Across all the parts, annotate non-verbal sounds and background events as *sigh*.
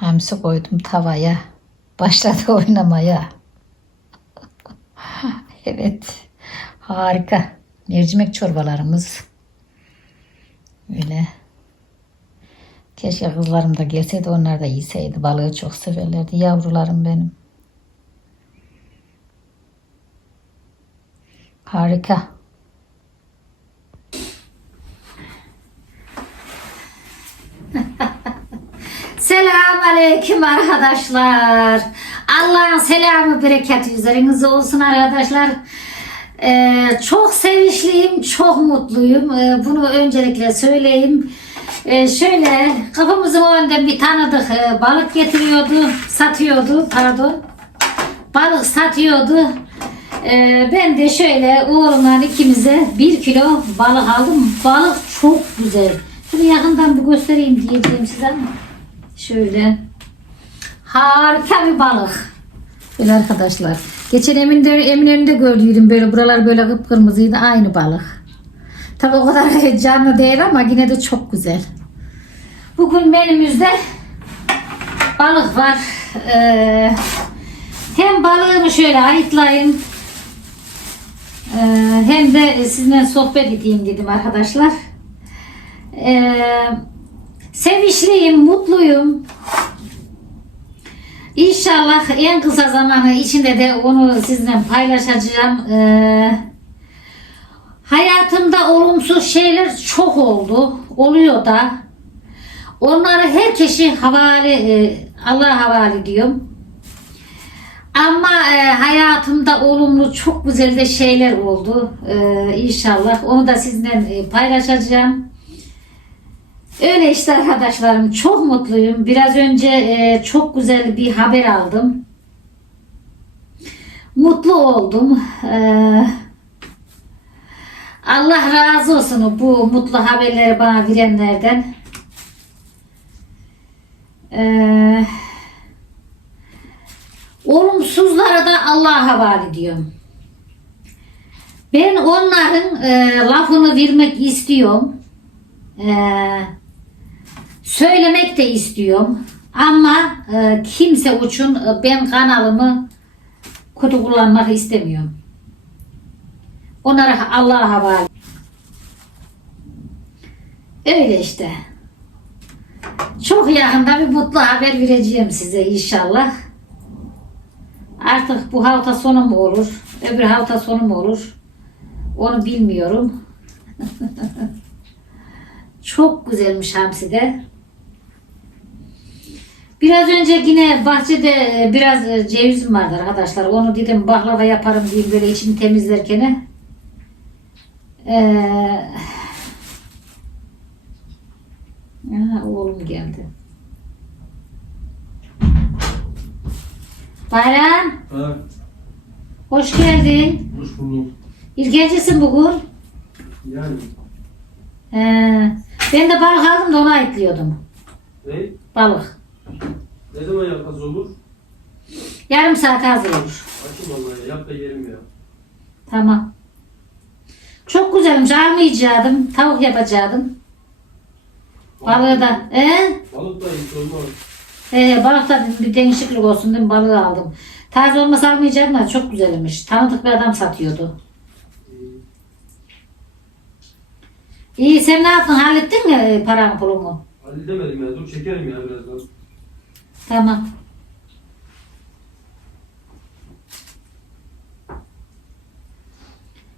Hamsi koydum tavaya. Başladı *laughs* oynamaya. evet. Harika. Mercimek çorbalarımız. Öyle. Keşke kızlarım da gelseydi onlar da yeseydi. Balığı çok severlerdi. Yavrularım benim. Harika. Selam aleyküm arkadaşlar. Allah'ın selamı bereketi üzerinize olsun arkadaşlar. Ee, çok sevinçliyim, çok mutluyum. Ee, bunu öncelikle söyleyeyim. Ee, şöyle kapımızın önünde bir tanıdık e, balık getiriyordu, satıyordu pardon. Balık satıyordu. Ee, ben de şöyle oğlumla ikimize bir kilo balık aldım. Balık çok güzel. Şunu yakından bir göstereyim diyeceğim size ama. Şöyle. Harika bir balık. Böyle arkadaşlar. Geçen Emin'de, Eminönü'nde gördüydüm böyle buralar böyle kıpkırmızıydı aynı balık. Tabi o kadar *laughs* canlı değil ama yine de çok güzel. Bugün menümüzde balık var. Ee, hem balığımı şöyle ayıtlayayım. Ee, hem de sizinle sohbet edeyim dedim arkadaşlar. Ee, sevinçliyim, mutluyum. İnşallah en kısa zamanı içinde de onu sizinle paylaşacağım. Ee, hayatımda olumsuz şeyler çok oldu. Oluyor da. Onları herkesi havale, e, Allah'a havale ediyorum. Ama e, hayatımda olumlu çok güzel de şeyler oldu. E, inşallah onu da sizinle e, paylaşacağım. Öyle işte arkadaşlarım çok mutluyum. Biraz önce e, çok güzel bir haber aldım. Mutlu oldum. E, Allah razı olsun bu mutlu haberleri bana verenlerden. E, olumsuzlara da Allah'a havale ediyorum. Ben onların e, lafını vermek istiyorum. Ee, söylemek de istiyorum ama e, kimse için e, ben kanalımı kötü kullanmak istemiyorum. Onlara Allah'a havale. Öyle işte. Çok yakında bir mutlu haber vereceğim size inşallah. Artık bu hafta sonu mu olur, öbür hafta sonu mu olur onu bilmiyorum. *laughs* Çok güzelmiş hamsi de. Biraz önce yine bahçede e, biraz e, cevizim vardı arkadaşlar. Onu dedim baklava yaparım diyeyim böyle içini temizlerken. Ee, Aha, oğlum geldi. Bayram, Ha, hoş geldin. hoş bulduk. İlkencisin bugün. Yani Ee, ben de balık aldım da ona ayıtlıyordum. ne? Balık. Ne zaman yapmaz olur? Yarım saat hazır olur. Açın vallahi yap da yerim ya. Tamam. Çok güzelmiş. Almayacaktım. Tavuk yapacaktım. Balığı da. Ee? Balık da hiç olmaz. Ee, balık da bir değişiklik olsun dedim balığı aldım. Taze olmasa almayacaktım da çok güzelmiş. Tanıdık bir adam satıyordu. İyi sen ne yaptın? Hallettin mi e, paranı pulumu? Halledemedim ya. Dur çekerim ya birazdan. Tamam.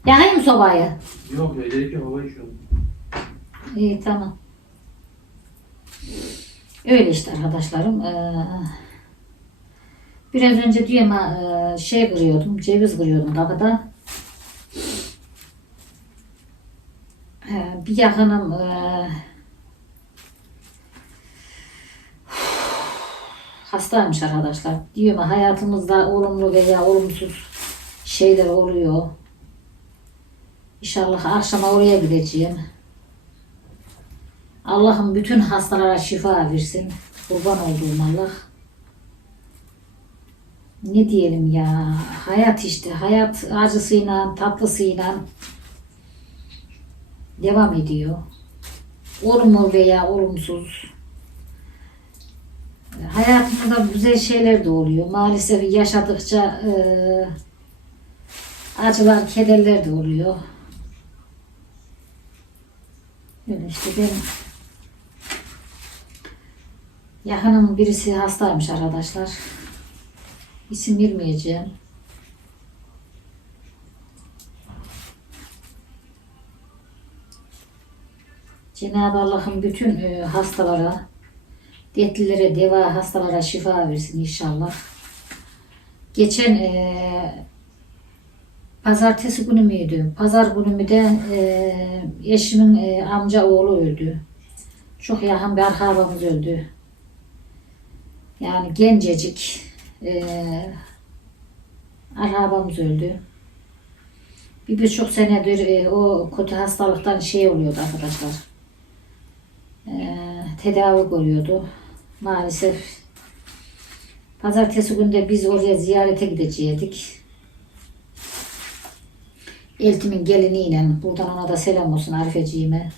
Yakayım mı sobayı? Yok ya gerek yok hava içiyorum. İyi tamam. Öyle işte arkadaşlarım. Ee, biraz önce diyorum ha, e, şey kırıyordum, ceviz kırıyordum kapıda. Ee, bir yakınım e, hastaymış arkadaşlar. Diyorum ha, hayatımızda olumlu veya olumsuz şeyler oluyor. İnşallah akşama oraya gideceğim. Allah'ım bütün hastalara şifa versin. Kurban olduğum Allah. Ne diyelim ya. Hayat işte. Hayat acısıyla, tatlısıyla devam ediyor. Olumlu veya olumsuz. Hayatımızda güzel şeyler de oluyor. Maalesef yaşadıkça e, acılar, kederler de oluyor. Öyle işte ben yakınım birisi hastaymış arkadaşlar. İsim vermeyeceğim. Cenab-ı Allah'ın bütün e, hastalara, dertlilere deva, hastalara şifa versin inşallah. Geçen e, pazartesi günü müydü? Pazar günü mü de e, eşimin e, amca oğlu öldü. Çok yakın bir arkadaşımız öldü. Yani gencecik e, arabamız öldü. Bir birçok senedir e, o kötü hastalıktan şey oluyordu arkadaşlar. E, tedavi görüyordu. Maalesef pazartesi günü de biz oraya ziyarete gidecektik. Eltimin geliniyle buradan ona da selam olsun Arifeciğime.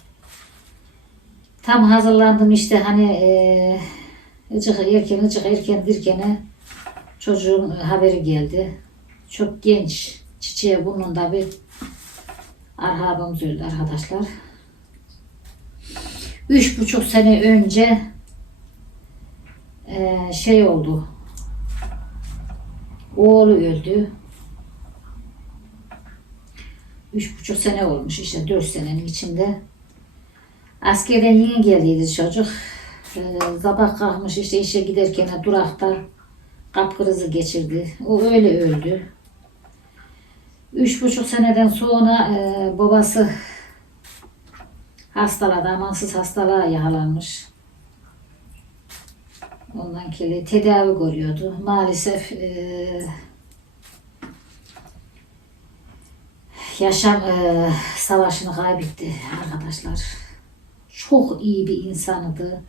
Tam hazırlandım işte hani e, ıcık erken ıcık erken dirkene çocuğun haberi geldi. Çok genç çiçeği burnunda bir arhabamız öldü arkadaşlar. Üç buçuk sene önce e, şey oldu. Oğlu öldü. Üç buçuk sene olmuş işte dört senenin içinde. Askerden yeni geldiydi çocuk. Ee, sabah kalkmış işte işe giderken durakta kalp krizi geçirdi. O öyle öldü. Üç buçuk seneden sonra e, babası hastaladı. Amansız hastalığa yakalanmış. Ondan kili tedavi görüyordu. Maalesef e, yaşam e, savaşını kaybetti arkadaşlar. Çok iyi bir insanıydı.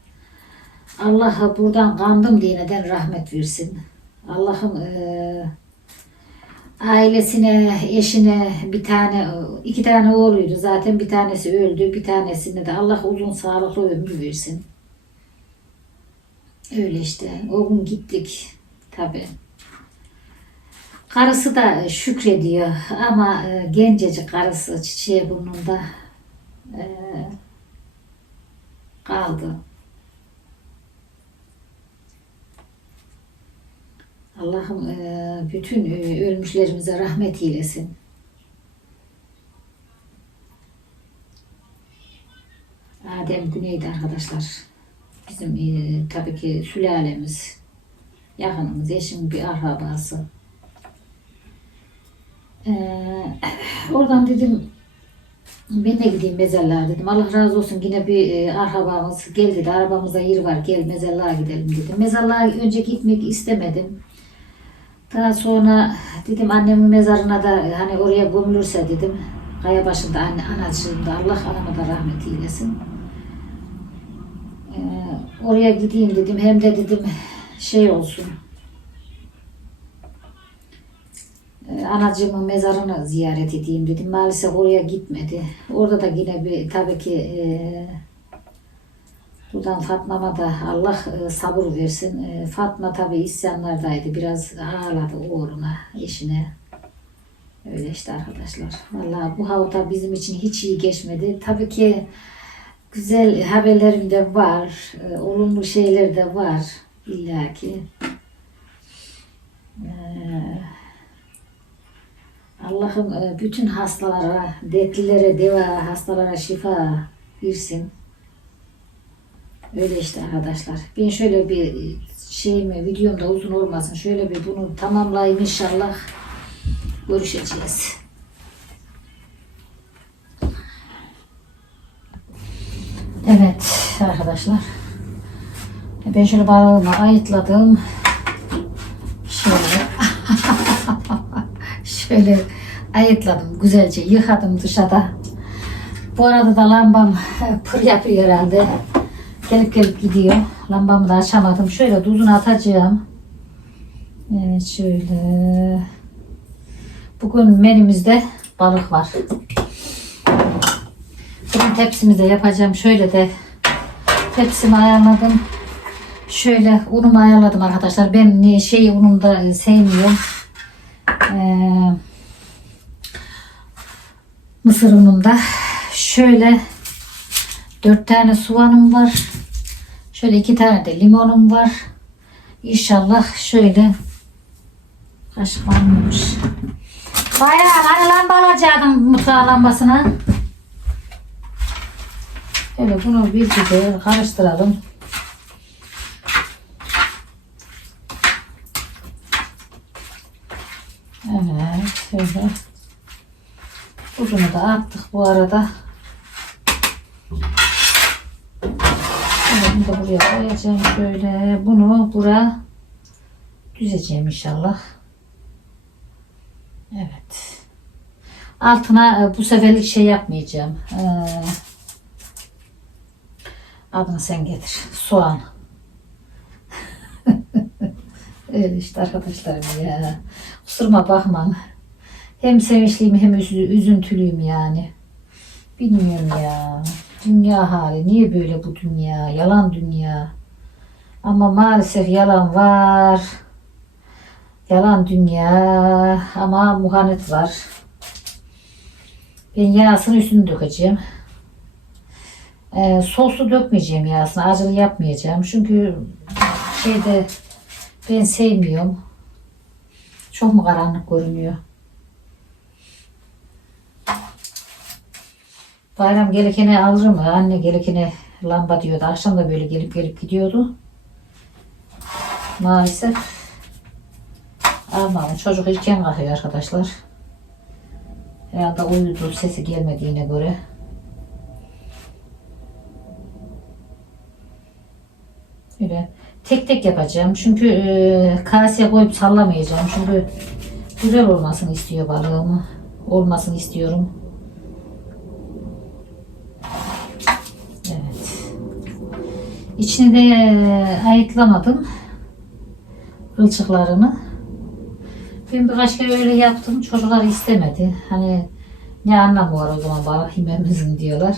Allah'a buradan kandım diye neden rahmet versin. Allah'ım e, ailesine, eşine bir tane, iki tane oğluydu zaten bir tanesi öldü, bir tanesine de Allah uzun sağlıklı ömür versin. Öyle işte. O gün gittik tabi. Karısı da şükrediyor ama e, gencecik karısı çiçeği burnunda e, kaldı. Allah'ım e, bütün e, ölmüşlerimize rahmet eylesin. Adem Güney'di arkadaşlar. Bizim e, tabii ki sülalemiz, yakınımız, eşimin bir akrabası. Ee, *clears throat* oradan dedim ben de gideyim mezarlığa dedim. Allah razı olsun yine bir e, akrabamız geldi dedi. Arabamızda yer var gel mezarlığa gidelim dedim. Mezarlığa önce gitmek istemedim. Daha sonra dedim annemin mezarına da hani oraya gömülürse dedim. Kaya başında anne anacığım da Allah anama da rahmet eylesin. Ee, oraya gideyim dedim. Hem de dedim şey olsun. Ee, anacığımın mezarını ziyaret edeyim dedim. Maalesef oraya gitmedi. Orada da yine bir tabii ki e, buradan Fatma'ma da Allah e, sabır versin. E, Fatma tabii isyanlardaydı. Biraz ağladı oğluna, eşine. Öyle işte arkadaşlar. Vallahi bu hafta bizim için hiç iyi geçmedi. Tabii ki güzel haberlerim de var. e, olumlu şeyler de var. İlla ki. Ee, Allah'ım e, bütün hastalara, dertlilere deva, hastalara şifa versin. Öyle işte arkadaşlar. Ben şöyle bir şeyimi, videom da uzun olmasın. Şöyle bir bunu tamamlayayım inşallah. Görüşeceğiz. Evet arkadaşlar. Ben şöyle balığımı ayıtladım. Şöyle. *laughs* şöyle ayıtladım. Güzelce yıkadım dışarıda. Bu arada da lambam pır yapıyor herhalde. Gelip gelip gidiyor. Lambamı da açamadım. Şöyle tuzunu atacağım. Evet şöyle. Bugün menümüzde balık var. Bugün tepsimizde yapacağım. Şöyle de tepsimi ayarladım. Şöyle unumu ayarladım arkadaşlar. Ben şey ununu da sevmiyorum. Ee, mısır ununda. Şöyle dört tane soğanım var. Şöyle iki tane de limonum var. İnşallah şöyle kaşık varmış. Bayağı hani lamba alacaktım mutfağı lambasına. Şöyle bunu bir güzel karıştıralım. Evet, şöyle. Tuzunu da attık bu arada. Bunu da buraya koyacağım şöyle. Bunu buraya düzeceğim inşallah. Evet. Altına e, bu seferlik şey yapmayacağım. Ee, adını sen getir. Soğan. *laughs* Öyle işte arkadaşlarım ya. Kusuruma bakmam. Hem sevinçliyim hem üzü- üzüntülüyüm yani. Bilmiyorum ya. Dünya hali. Niye böyle bu dünya? Yalan dünya. Ama maalesef yalan var. Yalan dünya. Ama muhanet var. Ben yağsını üstünü dökeceğim. Ee, soslu dökmeyeceğim yağsını. Acılı yapmayacağım. Çünkü şeyde ben sevmiyorum. Çok mu karanlık görünüyor? Bayram gelekene alır mı? Anne gelekene lamba diyordu. Akşam da böyle gelip gelip gidiyordu. Maalesef almadım. Çocuk erken kalkıyor arkadaşlar. Herhalde uyudu sesi gelmediğine göre. Öyle tek tek yapacağım. Çünkü e, kaseye koyup sallamayacağım. Çünkü güzel olmasını istiyor balığımı. Olmasını istiyorum. Evet. İçini de e, ayıklamadım. Kılçıklarını. Ben birkaç kere öyle yaptım. Çocuklar istemedi. Hani ne anlamı var o zaman balık yememizin diyorlar.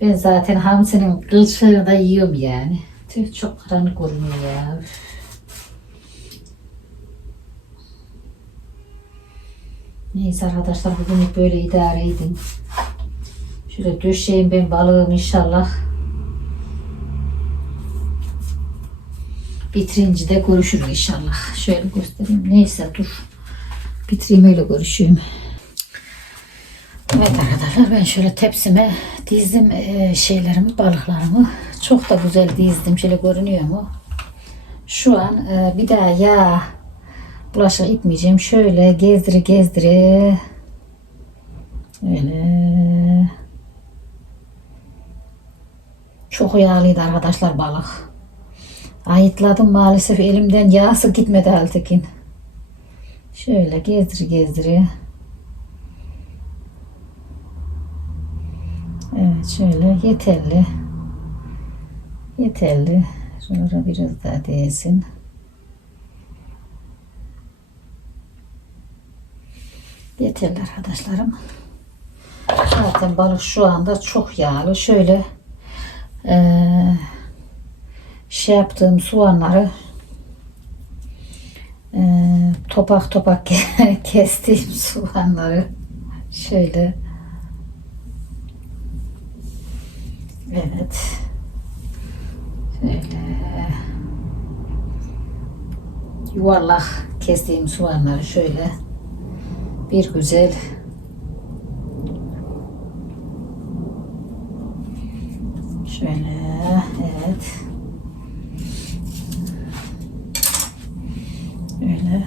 Ben zaten hamsinin kılçığını da yiyorum yani. Tüh çok karanlık görünüyor ya. Üf. Neyse arkadaşlar bugünlük böyle idare edin. Şöyle döşeyim ben balığım inşallah. Bitirince de görüşürüz inşallah. Şöyle göstereyim. Neyse dur. Bitireyim öyle görüşeyim. Evet arkadaşlar ben şöyle tepsime dizdim eee, şeylerimi, balıklarımı. Çok da güzel dizdim. Şöyle görünüyor mu? Şu an eee, bir daha yağ bulaşık itmeyeceğim. Şöyle gezdire gezdire öyle çok yağlıydı arkadaşlar balık. Ayıtladım maalesef elimden yağsı gitmedi Altekin. Şöyle gezdire gezdire. Evet şöyle yeterli. Yeterli. Sonra biraz daha değsin. Yeterli arkadaşlarım. Zaten balık şu anda çok yağlı. Şöyle eee, şey yaptığım soğanları eee, topak topak *laughs* kestiğim soğanları şöyle Evet. Şöyle yuvarlak kestiğim soğanları şöyle bir güzel şöyle evet öyle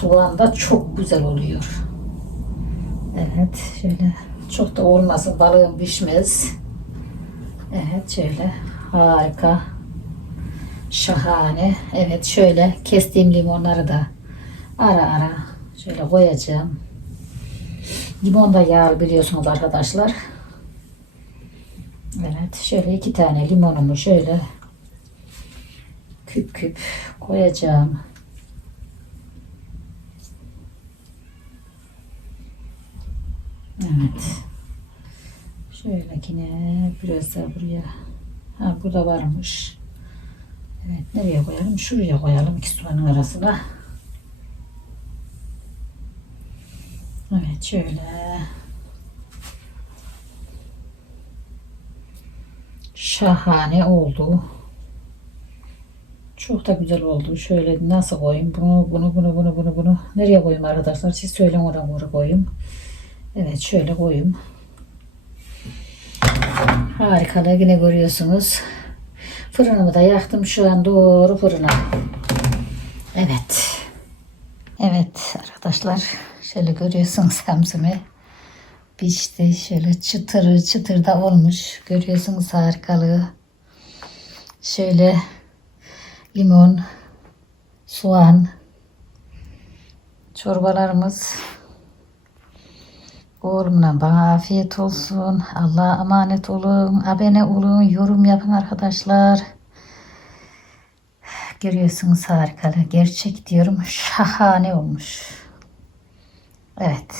soğan da çok güzel oluyor. Evet şöyle çok da olmasın balığım pişmez. Evet şöyle harika. Şahane. Evet şöyle kestiğim limonları da ara ara şöyle koyacağım. Limon da yağlı biliyorsunuz arkadaşlar. Evet şöyle iki tane limonumu şöyle küp küp koyacağım. Evet. Şöyle yine biraz daha buraya Ha burada varmış. Evet nereye koyalım? Şuraya koyalım iki soğanın arasına. Evet şöyle. Şahane oldu. Çok da güzel oldu. Şöyle nasıl koyayım? Bunu, bunu, bunu, bunu, bunu, bunu. Nereye koyayım arkadaşlar? Siz söyleyin oradan oraya koyayım. Evet şöyle koyayım. Harikalar yine görüyorsunuz. Fırınımı da yaktım. Şu an doğru fırına. Evet. Evet arkadaşlar. Şöyle görüyorsunuz samsimi. Pişti. Şöyle çıtır çıtır da olmuş. Görüyorsunuz harikalığı. Şöyle limon, soğan, çorbalarımız. Oğlumla bana afiyet olsun. Allah'a emanet olun. Abone olun. Yorum yapın arkadaşlar. Görüyorsunuz harikalı. Gerçek diyorum. Şahane olmuş. Evet.